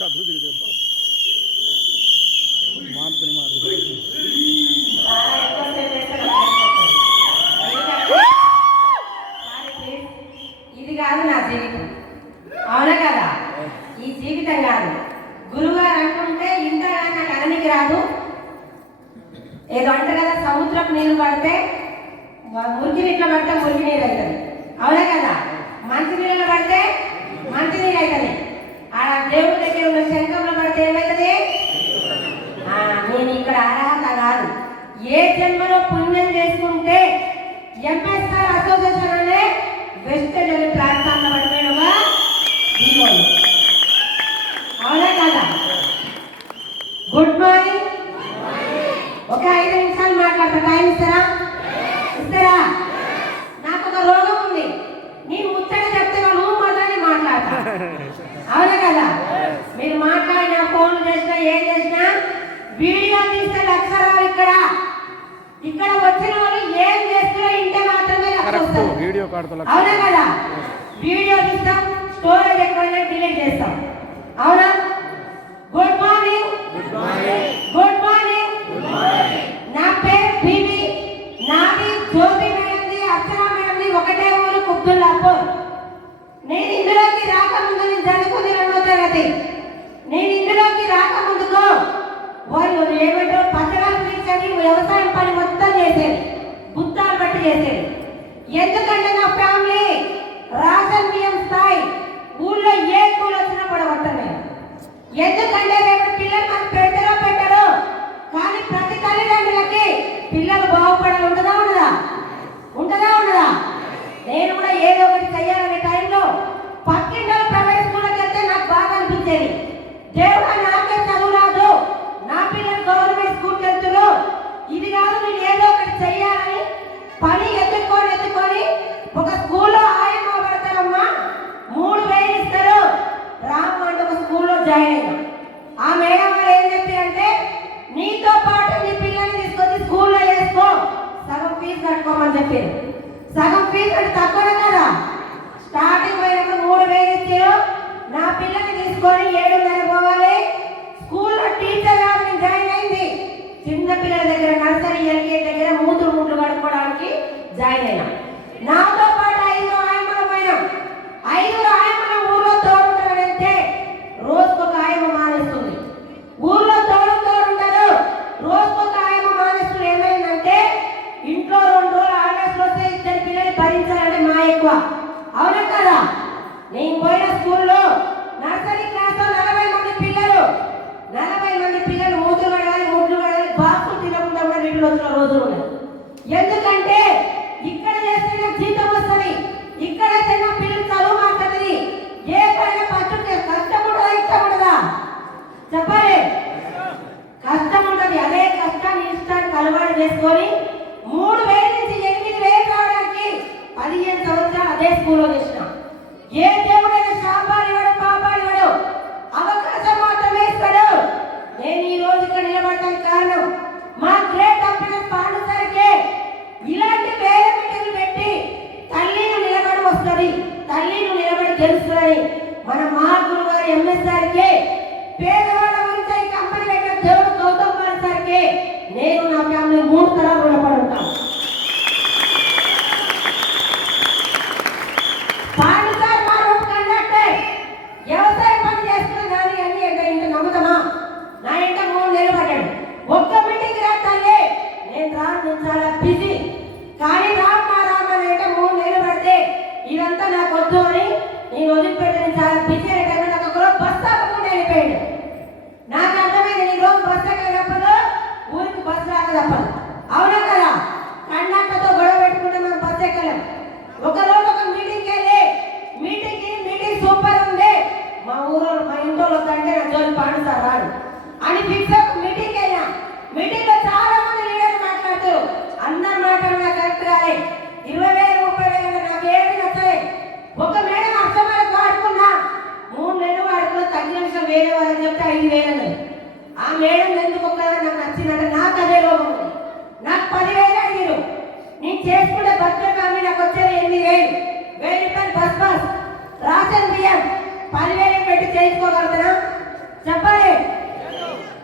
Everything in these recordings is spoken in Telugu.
ఇది కాదు నా జీవితం, అవునా కదా? ఈ జీవితం కాదు. గురుగారు అంటుంటే ఇంతగా నాకు అననికి రాదు. ఏదో అంటారు కదా, సముద్రపు నీళ్ళు పడితే మురికి నీళ్ళు పడితే మురికి నీరు అవుతుంది, అవునా కదా? మంచి నీళ్ళు పడితే మంచి నీరు అవుతుంది. ఆడ దేవుడి దగ్గర ఉన్న శంఖంలో పడితే ఏమవుతుంది? నేను ఇక్కడ అర్హత కాదు. ఏ జన్మలో పుణ్యం చేసుకుంటే ఎంఎస్ఆర్ అసోసియేషన్ అనే వెస్టర్న్ ప్లాట్ఫామ్ లో పడిపోయినగా దీపావళి, అవునా కదా? Good morning. ఒక 5 నిమిషాలు మాట్లాడతా, టైం ఇస్తారా? ఇస్తారా? నాకు ఒక రోగం ఉంది, నేను ముచ్చట చెప్తే వాళ్ళు మాత్రమే మాట్లాడతా, అవునా కదా? మీరు మాట్లాడినా ఫోన్లు చేసినా ఏం చేసినా వీడియో తీస్తే లక్షరాలు. ఇక్కడ వచ్చిన వాళ్ళు ఏం చేస్తారో ఇంటే మాత్రమే వీడియో, అవునా కదా? వీడియో తీస్తాం, స్టోరేజ్ ఎక్కువైనా డిలీట్ చేస్తాం, అవునా? Good morning. Good morning. నా పేరు బీబీ, నాది జ్యోతి మేడంది, అర్చన మేడంది ఒకటే ఊరు, కుబ్దుల్లాపూర్. నేను ఇందులోకి రాకముందు నేను చదువుకుంది 2వ తరగతి. నేను ఇందులోకి రాకముందుకు వాళ్ళు ఏమంటారు, పచ్చడాలు తీర్చని వ్యవసాయం పని మొత్తం చేసేది, గుత్తాలు బట్టి చేసేది. ఎందుకంటే నా ఫ్యామిలీ రాషన్ బియ్యం స్థాయి, ఊళ్ళో ఏ కూలి వచ్చినా పడగొట్టను. ఎందుకంటే రేపు పిల్లలు మనకు పెడతారో పెట్టారో, కానీ ప్రతి తల్లిదండ్రులకి పిల్లలు బాగుపడాలి. ఉంటుందా ఉండదా? ఉంటుందా ఉండదా? నేను కూడా ఏదో ఒకటి చెయ్యాలనే టైంలో పక్కింట్లో ప్రైవేట్ స్కూల్కి వెళ్తే నాకు బాగా అనిపించేది. దేవుడా, నాకే చదువు రాదు, నా పిల్లలు గవర్నమెంట్ స్కూల్కి వెళ్తున్నారు, ఇది కాదు, నేను ఏదో ఒకటి చెయ్యాలని పని ఎత్తుకొని ఒక స్కూల్లో ఆయమ్మ పడతారమ్మా, 3000 ఇస్తారు రామ్మ అంటే ఒక స్కూల్లో జాయిన్ అయినా. ఆ మేడం గారు ఏం చెప్పారంటే, నీతో పాటు నీ పిల్లల్ని తీసుకొచ్చి స్కూల్లో వేసుకో, సగం ఫీజు కట్టుకోమని చెప్పారు. సగం ఫీజు అంటే తక్కువ కదా? స్టార్టింగ్ పోయినప్పుడు 3000 ఇచ్చారు. నా పిల్లల్ని తీసుకొని 7:30 పోవాలి. స్కూల్లో టీచర్ కాదు, నేను జాయిన్ అయింది చిన్న పిల్లల దగ్గర, నర్సరీ ఎల్కేజీ దగ్గర మూతులు కడుక్కోవడానికి జాయిన్ అయినా. నాతో పాటు 5 ఆయమ్మలు పోయినాం. 5 ఆయమ్మల ఊర్లో తోడుంటారంటే రోజుకొక ఆయమ్మ మానేస్తుంది. ఊర్లో తోడుంటారు, రోజుకొక ఆయమ్మ మానేస్తుంది. ఏమైందంటే ఇంట్లో 2 రోజులు హాలిడేస్ వస్తే 2 పిల్లలు భరించాలంటే మా ఎక్కువ, అవునా కదా? నేను పోయిన స్కూల్లో నర్సరీ క్లాస్లో 40 మంది పిల్లలు, 40 మంది పిల్లలు మూతులు కడగాలి, ముడ్లు కడగాలి, బాక్సులు తినకుండా కూడా నీళ్ళు వచ్చిన రోజులు ఉన్నాయి. ఎందుకంటే ఇక్కడ చేస్తే నాకు జీతం వస్తుంది, ఇక్కడైతే నా పిల్లలు చదువు మాట్లాడుతుంది. ఏ పైన పట్టు కష్టం ఉండదా, ఇష్టం ఉండదా? చెప్పాలి, కష్టం ఉండదు. అదే కష్టాన్ని ఇష్టానికి అలవాటు చేసుకొని 3000 నుంచి 8000 రావడానికి 15 సంవత్సరాలు అదే స్కూల్లో చేసిన. ఏ దేవుడైనా శాపాలు ఇవ్వడు, పాపాలు ఇవ్వడు, అవకాశం మాత్రమే ఇస్తాడు. నేను ఈ రోజు ఇక్కడ నిలబడటానికి కారణం మా గ్రేట్ అప్రెంటిస్ పాండు సార్కే. ఇలాంటి వేరే మీటింగ్లు పెట్టి తల్లిని నిలబడి వస్తుంది, తల్లిని నిలబడి గెలుస్తుందని మన మా గురువు గారు ఎంఎస్ఆర్కే, పేదవాళ్ళ గురించి ఈ కంపెనీ పెట్టిన దేవుడు గౌతమ్ కుమార్ సార్కే నేను నా ఫ్యామిలీ 3 తరాలు రుణపడి ఉంటాను. పాండు సార్ మా రూట్ కండక్టర్, వ్యవసాయ పని చేసుకున్న దాని అన్ని ఇంత నమ్ముతామా? నా ఇంట 3 నెలలు పడ్డాడు. ఒక్క మీటింగ్ రాత్తాలే నేను రాను, నేను చాలా బిజీ. కానీ రామ్మా అంటే 3 నెలలు పడితే ఇదంతా నాకు వద్దు అని నేను వదిలిపెట్టి నేను చాలా బిజీ అంటే నాకు ఒకరోజు బస్సు ఆపకుండా వెళ్ళిపోయాడు. నాకు అర్థమైంది, నేను రోజు బస్సు ఎక్కడప్పుడు ఊరికి బస్సు రాక తప్పదు, అవునా కదా? కండక్టర్తో గొడవ పెట్టుకుంటే మనం బస్సు ఎక్కలేం. ఒకరోజు ఒక మీటింగ్కి వెళ్ళి మీటింగ్ సూపర్ ఉంది, మా ఊరు మా ఇంట్లో వద్దంటే నా జోలి పాండు సార్ రాడు అని ఫిక్స్ అయ్యి మీటింగ్కి వెళ్ళా. మీటింగ్లో చాలా మంది లీడర్లు మాట్లాడుతారు, అందరు మాట్లాడు నాకు కరెక్ట్ కాలే. 20,000 30,000 నాకు ఏమి నచ్చలే. ఒక మేడం అర్థమైనా వాడుకున్నా 3 నెలలు వాడుకున్నా, తగ్గిన విషయం వేరే వాళ్ళని చెప్తే 5,000. ఆ మేడం ఎందుకు ఒక్కదని నాకు నచ్చిందంటే నాకు అదే రోగం ఉంది. నాకు 10,000 అడిగారు, నేను చేసుకుంటే బడ్జెట్ ఫ్యామిలీ నాకు వచ్చేది 8,000. 1000 రూపాయలు బస్ రాషన్ బియ్యం 10,000 పెట్టి చేయించుకోగలుగుతానా?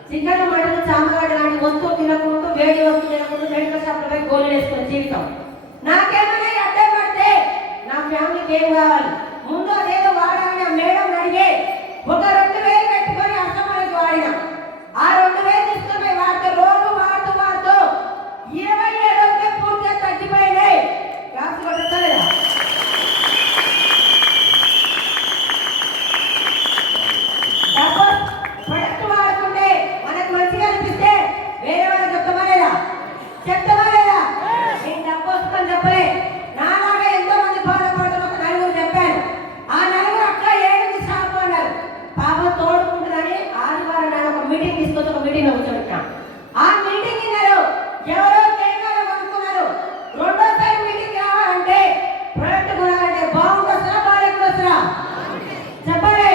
చికెన్ మటన్ చామగడ్డ లాంటి వస్తువు తినకుండా వేడి వస్తువు తినకుండా మెడికల్ షాప్లో పోయి గోళీలు వేసుకునే జీవితం. నాకేమైనా అడ్డం పడితే నా ఫ్యామిలీకి ఏం కావాలి? ముందు అదేదో వాడాలని ఆ మేడం అడిగే ఒక 2000 పెట్టుకొని అర్థమనేది వాడిన. ఆ 2000 తీసుకుని వాడితే రోజు వాడుతూ 27 రోజులే పూర్తిగా తగ్గిపోయినాయి. గ్యాస్ కొట్టలేదా? ప్రొడక్ట్ వాడుతుంటే మనకు మంచిగా అనిపిస్తే వేరే వాళ్ళకి చెప్తామా లేదా? నేను డబ్బు వస్తుందని చెప్పలే. నాలాగా ఎంతో మంది బాధపడుతున్న ఒక నలుగురు చెప్పాను. ఆ నలుగురు అట్లా ఏడుంది షాపు అన్నారు. పాప తోడుకుంటుందని ఆదివారం నేను ఒక మీటింగ్ తీసుకొచ్చి ఒక మీటింగ్ కూర్చోబెట్టినా. ఆ మీటింగ్ విన్నారు. ఎవరో కేంద్రాలు కొనుక్కున్నారు. రెండోసారి మీటింగ్ రావాలంటే ప్రొడక్ట్ కొనాలంటే బాగుంటుందా బాగాలేకుండా చెప్పలే.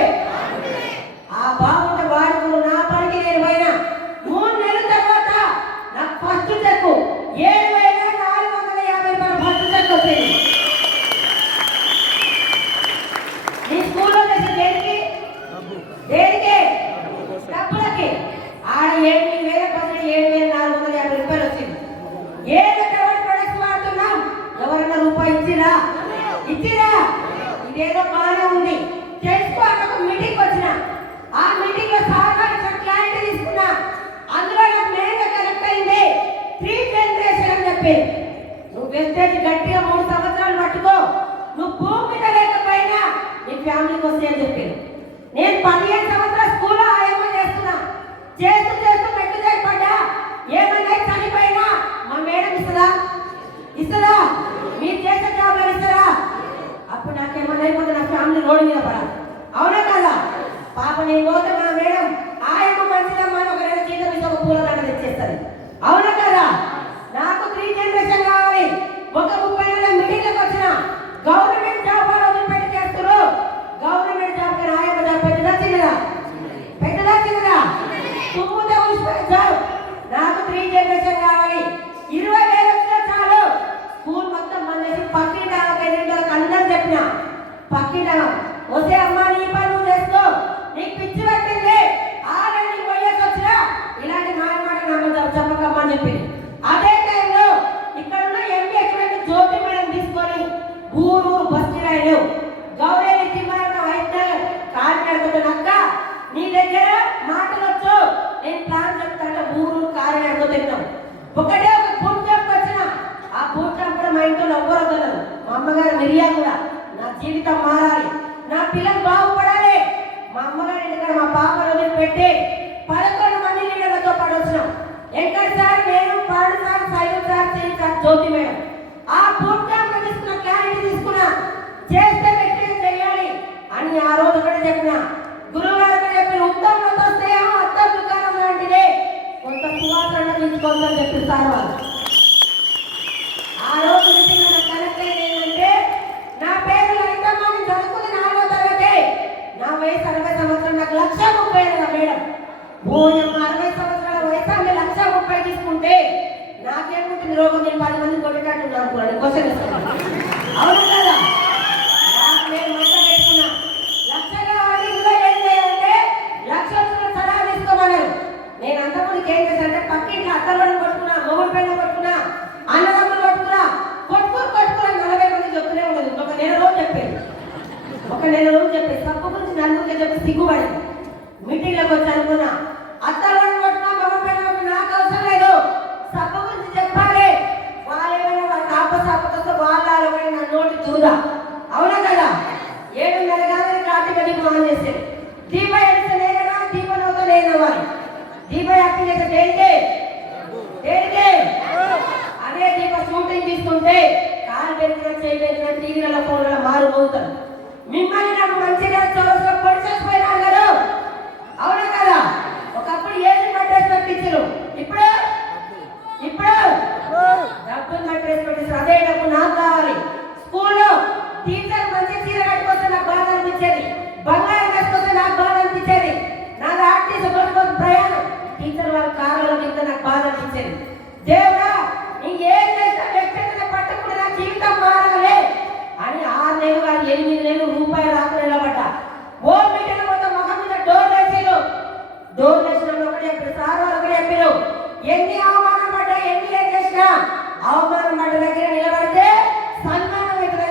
ఆ బాగుంటే వాడుకుని నా పనికి నేను పోయినా 3 నెలల తర్వాత నాకు ఫస్ట్ చెక్ 7,450 ఫస్ట్ చెక్ వచ్చింది. నీ స్కూల్లో చేసే దేనికి డబ్బులకి ఆడ 8,000 పర్సెంట్ 7,450 రూపాయలు వచ్చింది. ఏదో ప్రొడక్ట్స్ వాడుతున్నాం. ఎవరన్నా రూపాయి ఇచ్చిరా? ఇదేదో బాగానే ఉంది తెలుసుకో. ఒక మీటింగ్ వచ్చిన ఆ మీటింగ్ లో సార్ క్లారిటీ తీసుకున్నా. అందులో నాకు మెయిన్గా కనెక్ట్ అయింది 3 జనరేషన్ అని చెప్పి. నువ్వు వెస్టేజ్ గట్టిగా 3 సంవత్సరాలు పట్టుకో, నువ్వు భూమి మీద లేకపోయినా నీ ఫ్యామిలీకి వస్తాయి అని చెప్పి. నేను 15 సంవత్సరాల స్కూల్లో ఆయమ్మ చేస్తున్నా. చేస్తూ మెట్టు చేయబడ్డా. ఏమన్నా చనిపోయినా మా మేడం ఇస్తుందా? మీరు చేసే జాబ్ ఇస్తారా? అప్పుడు నాకేమన్నా అయిపోతే నా ఫ్యామిలీ రోడ్డు మీద పడాలి. అవునా కదా? పాప నేను పోతే మా మేడం ఆయమ్మ మంచిదమ్మా అని ఒక 2 చీత మీద ఒక పూల దండ తెచ్చేస్తుంది. అవునా కదా? నాకు 3 జనరేషన్ కావాలి. ఒక 30 నెలల మీటింగ్లకు వచ్చిన గవర్నమెంట్ జాబ్ వాళ్ళు వదిలిపెట్టి చేస్తారు. గవర్నమెంట్ జాబ్ కానీ ఆయమ్మ జాబ్ పెద్దదా చిన్నదా? తుమ్ముతే ఉలిసిపోయే జాబ్. నాకు 3 జనరేషన్ కావాలి. 20,000 వచ్చినా చాలు. స్కూల్ మొత్తం మందేసి పక్కింటి అందరూ చెప్పిన పక్కింటి వస్తే అమ్మా నీ పని నువ్వు చేసుకో, నీకు పిచ్చి పట్టింది ఆల్రెడీ పోయేసి వచ్చినా ఇలాంటి మాట చెప్పకమ్మా అని చెప్పింది. అదే టైంలో ఇక్కడ ఉన్న ఎంపీ ఎక్కడ జ్యోతి మేడం తీసుకొని ఊరు బస్ కిరాయిలు గౌరవ తిమ్మారన్న వైద్యనగర్ కారినడుకుతున్నక్క నీ దగ్గర మాటలు వచ్చు, నేను ప్లాన్ చెప్తాను. ఊరు కారినడుకు తిన్నాం. ఒకటే ఒక బూట్ క్యాంప్ వచ్చిన ఆ బూట్ క్యాంప్ కూడా మా ఇంట్లో ఎవ్వరు వదలరు. మా అమ్మగారు మిరియా కూడా నా జీవితం మారాలి, నా పిల్లలు బాగుపడాలి. మా అమ్మగారి ఇంటికాడ మా పాప రోజులు పెట్టి 11 మంది లీడర్లతో పాటు వచ్చినాం. ఎక్కడ సార్ నేను పాడు సార్ సైలు సార్ జ్యోతి మేడం. ఆ బూట్ క్యాంప్ తీసుకున్న క్లారిటీ తీసుకున్నా. చేస్తే వ్యక్తిగా చేయాలి అని ఆ రోజు కూడా చెప్పిన. గురువు గారు చెప్పిన ఉత్తమ వస్తేమో అత్త దుకాణం లాంటిదే, కొంత సువాసన తీసుకోవాలని చెప్పి సార్ వాళ్ళు. ఆ రోజు నుంచి నాకు కనెక్ట్ అయ్యేది ఏంటంటే నా పేరు లలితమ్మ, నేను చదువుకుంది 4వ తరగతి. నా వయసు 60 సంవత్సరాలు. నాకు 1,30,000 మేడం. ఓయమ్మ 60 సంవత్సరాల వయసు ఆమె 1,30,000 తీసుకుంటే నాకేముంటుంది రోగం? నేను 10 మంది కొట్టేటట్టు అనుకున్నాను. క్వశ్చన్ ఇస్తాను. అవును కదా? నేను మంట పెట్టుకున్నా. 1,00,000 కావాలి ఇందులో ఏం చేయాలంటే 1,00,000 సలహా తీసుకోమన్నారు. నేను అంతకుముందుకు ఏం చేశానంటే పక్కింటి అత్తలను కొట్టుకున్నా, మొగుడు పెళ్ళ కొట్టుకున్నా, అన్నదమ్ములు కొట్టుకున్నా. 40 మంది చెప్తూనే ఉండదు. ఒక నెల రోజు చెప్పేది తప్పు గురించి నలుగురికి చెప్పి సిగ్గుపడి మీటింగ్లోకి వచ్చి అనుకున్నా. అత్తలను కొట్టుకున్నా, మొగుడు పెళ్ళ కొట్టుకున్నా నాకు అవసరం లేదు. సబ్బు గురించి చెప్పాలి. వాళ్ళేమైనా వాళ్ళ ఆపసాపతో వాళ్ళ నా నోటి చూదా. అవునా కదా? 7:30 గంటలకు కార్తీక దీపం ఆన్ చేసేది. దీప ఎడితే నేనవా, దీపంతో నేనవ్వాలి. దీప యాక్టింగ్ చేస్తే దేనికే అదే దీప షూటింగ్ తీసుకుంటే కాలు పెరిగిన చేయి పెరిగిన టీవీలలో ఫోన్లలో మారు మోగుతారు. మిమ్మల్ని నాకు మంచిగా చదువులో పొడిచేసిపోయినారు కదా. అవునా కదా? ఒకప్పుడు ఏది మడ్రేసి పెట్టించారు, ఇప్పుడు డబ్బులు మడ్రేసి పెట్టించారు. అదే డబ్బు నాకు కావాలి. స్కూల్లో టీచర్ మంచి చీర కట్టుకొస్తే నాకు బాధ అనిపించేది, బంగారం కట్టుకొస్తే నాకు బాధ అనిపించేది. నాకు ఆర్టీసీ కోసం ప్రయాణం టీచర్ వాళ్ళ కారులో తింటే నాకు బాధ అనిపించేది. దేవుడా ఇంకేం చేస్తా వ్యక్తిగత పట్టుకుంటే నా జీవితం మారాలి అని 6 నెలలు 8 నెలలు రూపాయలు రాకుండా నిలబడ్డా.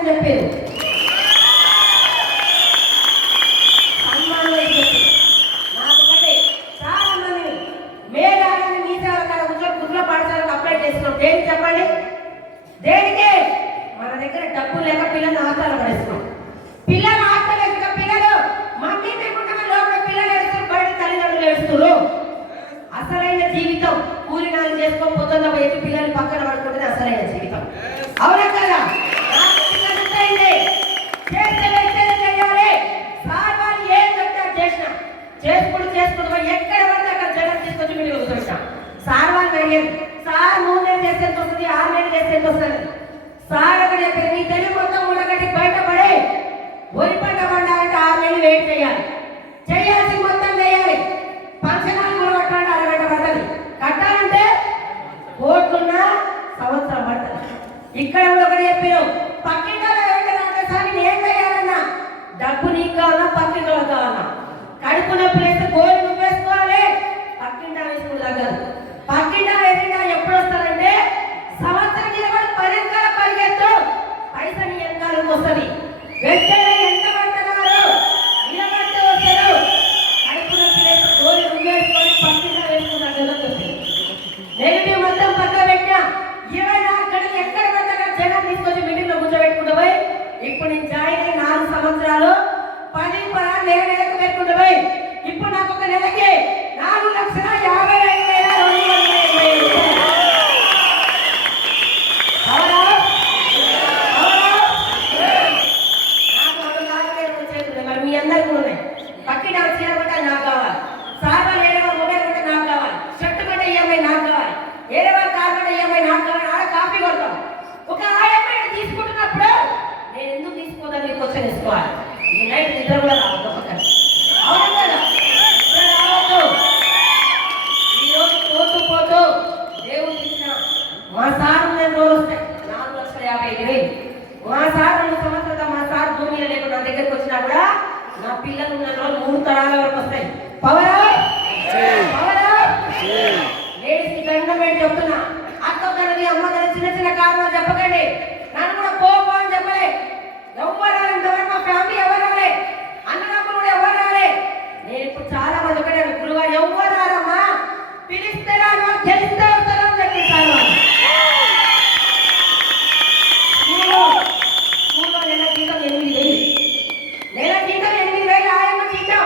చేయాలని చెప్పారు. సన్మానం అని చెప్పి నాకు ఒకటి చాలా మంది మేధావిని మీ సేవల కాడ గుర్తుల పాఠశాలకు అప్లై చేస్తున్నాం. దేనికి చెప్పండి? దేనికి? మన దగ్గర డబ్బులు లేక పిల్లల్ని ఆటలు పడేస్తున్నాం. పిల్లలు ఆటలు ఎక్క పిల్లలు మమ్మీ మేముంటే లోపల పిల్లలు ఏడుస్తారు, బయట తల్లిదండ్రులు ఏడుస్తారు. అసలైన జీవితం కూలినాలు చేసుకొని పొద్దున్న పోయి పిల్లల్ని పక్కన పడుకుంటే అసలైన జీవితం. అవునా కదా? చేసుకుంటూ ఎక్కడ పడితే అక్కడ జగన్ తీసుకొచ్చి మీరు కూర్చోండి. సార్ వాళ్ళు అడిగారు, సార్ 3 నెలలు చేస్తే ఎంత వస్తుంది, 6 నెలలు చేస్తే ఎంత వస్తుంది? సార్ అక్కడ చెప్పారు, మీ తెలుగు మొత్తం ఉండగట్టి బయటపడే వరి పంట పండాలంటే 6 నెలలు వెయిట్ చేయాలి. చేయాల్సి మొత్తం చేయాలి. ఫంక్షనాలు కూడా కట్టాలంటే 6 గంటలు పడుతుంది. కట్టాలంటే కోట్లున్న సంవత్సరం పడుతుంది. ఇక్కడ కూడా ఒకటి చెప్పారు, పక్కింటలో ఎవరంటే సార్ నేను ఏం చేయాలన్నా డబ్బు నీకు కావాలన్నా పక్కింటలో కావాలన్నా కడుపు నొప్పి వేస్తే గోలు నువ్వేసుకోవాలి. పక్కింటా వేసుకుని తగ్గదు. పక్కింటా వేసింటా ఎప్పుడు వస్తారంటే సంవత్సరం నిలబడి పరిగెత్త పరిగెత్తు పైసలు వెనకాలకు వస్తుంది. వెంటనే ఎంత పడుతున్నారు నిలబడితే వస్తారు. కడుపు నొప్పి వేస్తే గోలు నువ్వేసుకొని పక్కింటా వేసుకుని తగ్గదు. నెగిటివ్ మొత్తం పక్కన పెట్టినా 24 గంటలు ఎక్కడ పడితే అక్కడ జనం తీసుకొచ్చి మీటింగ్ లో కూర్చోబెట్టుకుంటూ పోయి ఇప్పుడు నేను జాయిన్ అయ్యి 4 సంవత్సరాలు 10 పరాలు నెలకు పెట్టుకుంటూ పోయి ఇప్పుడు నాకు ఒక నెలకి 4,55,220 మరి మీ అందరికి కూడా ఉన్నాయి. పక్కిన చీర కొట్ట నాకు కావాలి, సార్లు ఏడవ మొబైల్ కొట్ట నాకు కావాలి, షర్ట్ కొట్ట ఈఎంఐ నాకు కావాలి, ఏడవ కార్ కొట్ట ఈఎంఐ నాకు కావాలి. ఆడ కాఫీ కొడతాం. ఒక ఈఎంఐ తీసుకుంటున్నప్పుడు నేను ఎందుకు తీసుకోదని మీకు క్వశ్చన్ వేసుకోవాలి. ఈ నైట్ నిద్ర కూడా రావద్దు. అవును కదా? రావద్దు. ఈరోజు పోతూ దేవుడు ఇచ్చిన మా సార్ 2 రోజులు వస్తాయి 4,55,000. మా సార్ 2 సంవత్సరాలు మా సార్ భూమిలో లేకుండా నా దగ్గరికి వచ్చినా కూడా నా పిల్లలు ఉన్న రోజు 3 తరాల వరకు వస్తాయి. పవరా లేడీస్ కి దండం పెట్టి చెప్తున్నా, అక్క కన్నది అమ్మ కన్నది చిన్న చిన్న కారణాలు చెప్పకండి. నన్ను కూడా పోపో అని చెప్పలే. ఎవరు ఇంతవరకు మా ఫ్యామిలీ ఎవరు రాలే, అన్నదమ్ములు కూడా ఎవరు రాలే. నేను ఇప్పుడు చాలా మంది ఒకటే గురుగారు ఎవరు రారమ్మా, పిలిస్తే రాను గెలిస్తే వస్తారు అని చెప్పిస్తాను. స్కూల్లో నెల జీతం 8,000, నెల జీతం 8,000 ఆయమ్మ జీతం.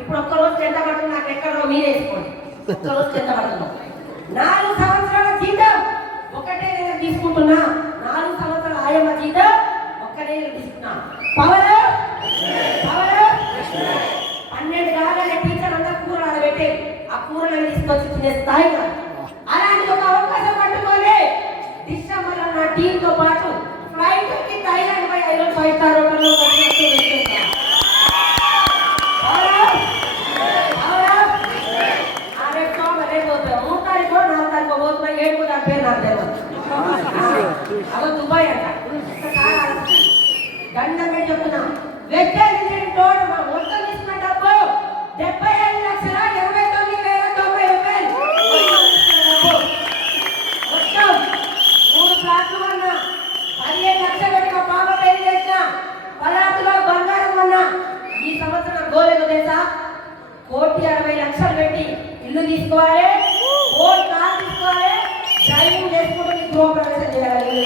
ఇప్పుడు ఒక్క రోజు ఎంత పడుతుంది నాకు ఎక్కడో మీరు వేసుకోండి. ఒక్క రోజు ఎంత పడుతుందో 4 సంవత్సరాల జీతం ఒకటే నెల తీసుకుంటున్నా. 4 సంవత్సరాల ఆయమ్మ జీతం ఒక్కటే నెల తీసుకున్నా. పవర్ 12 కాగానే టీచర్ అంతా కూర ఆడబెట్టి ఆ కూరలను తీసుకొచ్చి తినే స్థాయి. అలాంటి ఒక అవకాశం పట్టుకోలే. డిసెంబర్ నా టీంతో పాటు ఫ్లైట్ కి థాయిలాండ్ పై 5 స్టార్ హోటల్లో దుబాయ్ అంట. దండం పెట్టి చెప్తున్నా, మొత్తం తీసుకున్న డబ్బు 75,89,090 మొత్తం 3 ఫ్లాట్లు అన్నా, 15 లక్షలు పెట్టి మా పాప పెళ్లి చేసిన, 10 బంగారం అన్నా. ఈ సంవత్సరం గోల్ ఏదో తెలుసా? 1,60,00,000 పెట్టి ఇల్లు తీసుకోవాలి, 4 కార్లు తీసుకోవాలి, డ్రైవింగ్ చేసుకుంటూ గృహప్రవేశం చేయాలి.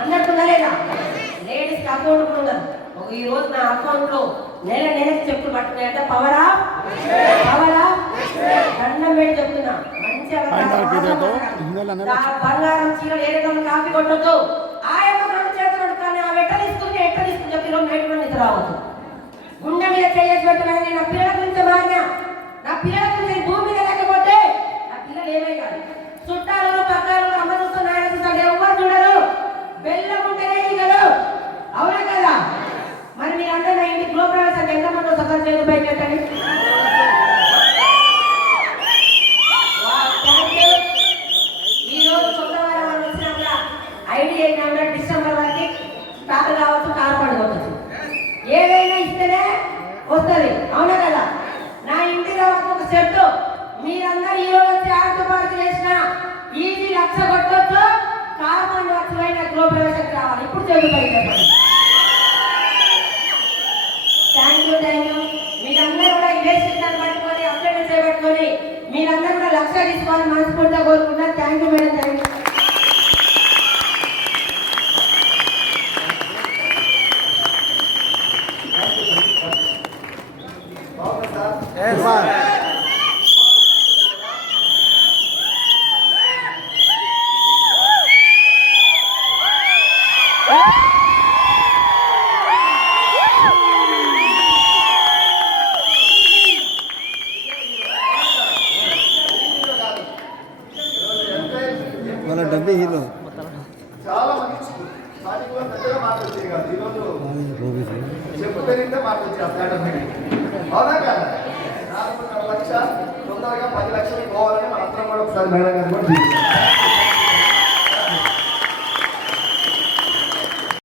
అన్నట్టుగా లేదా? లేడీస్కి అకౌంట్ కూడా ఉండదు. ఈ రోజు నా అకౌంట్ లో నెలకి చెప్పులు పట్టుకున్నాయంటే పవరా దండం పెట్టి చెప్తున్నా. మంచిగా బంగారం చీరలు ఏదైనా కాఫీ కొట్టద్దు. ఆయన 2 చేతులు కానీ ఆ వెట్ట తీసుకుంటే ఎట్ట తీసుకుని చెప్పి 2 నైట్ నిద్ర రావద్దు. గుండె మీద చేసి పెట్టమని నా పిల్లల గురించి మారినా, నా పిల్లల గురించి భూమి మీద లేకపోతే నా పిల్లలు ఏమయ్యారు? చుట్టాలు పక్కలు అమ్మ చూస్తాను ఆయన చూస్తాడు ఎవరు చూడరు. బెల్లం ఉంటేనే ఇగలు. అవునా కదా? మరి మీరు అందరూ నా ఇంటి గృహప్రవేశానికి ఎంతమంది సఫర్ చేయడం పెట్టండి. ఈ రోజు కొత్త వారం వచ్చినాక ఐడియా ఏంటంటే డిసెంబర్ వరకు స్టార్ట్ కావచ్చు, కార్ పడుకోవచ్చు. ఏదైనా ఇస్తేనే వస్తుంది. అవునా కదా? నా ఇంటిలో ఒక చెట్టు లక్ష కొట్టొచ్చు, కాకుండా వచ్చిపోయిన గృహప్రవేశం రావాలి. ఇప్పుడు చదువుకోండి. Thank you. మీరందరూ కూడా ఇదే సిద్ధాన్ని పట్టుకొని అప్లై చేయబట్టుకొని మీరందరూ కూడా లక్ష తీసుకోవాలని మనస్ఫూర్తిగా కోరుకుంటున్నారు. Thank you madam. Thank you. వాళ్ళ డబ్బే హీరో చాలా మంది స్టార్టింగ్ లో పెద్దగా మాట్లాడుతుంది కాదు ఈరోజు చెప్పు తెలియదే మాట్లాడుతుంది. అవునా కదా? 4.5 లక్ష తొందరగా 10 లక్షలు పోవాలని మన అందరం కూడా ఒకసారి మేడం గారు కూడా